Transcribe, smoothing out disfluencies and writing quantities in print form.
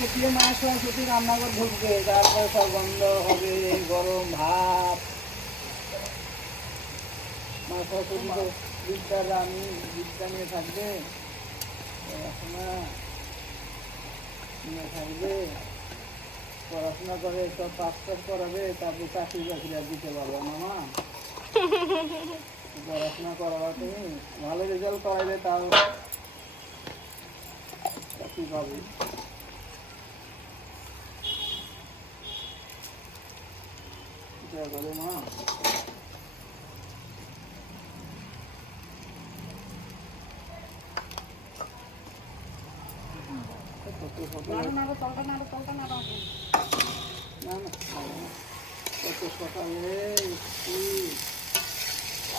থেকে মা সরস্বতী রান্নাঘর ঢুকবে, তারপরে সব বন্ধ হবে, গরম ভাত। মা সরস্বতী তো বিদ্যার রানী, বিদ্যা নিয়ে থাকবে, পড়াশোনা নিয়ে থাকবে, পড়াশোনা করে সব পাস টাস করাবে, তারপর চাকরি বাকরি আর দিতে পারবে না মা। পড়াশোনা করাবা তুমি, ভালো রেজাল্ট করাইলে তাও চাকরি পাবে। করে মা না না কত সকালে